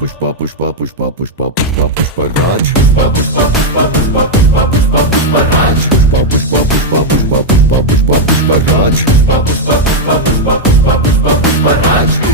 Pushpa Pushpa Pushpa Pushpa Pushpa Pushpraj Pushpa Pushpa Pushpa Pushpa Pushpa Pushpa Pushpraj Pushpa Pushpa Pushpa Pushpa Pushpa Pushpa Pushpraj Pushpa Pushpa Pushpa Pushpa Pushpa Pushpa Pushpraj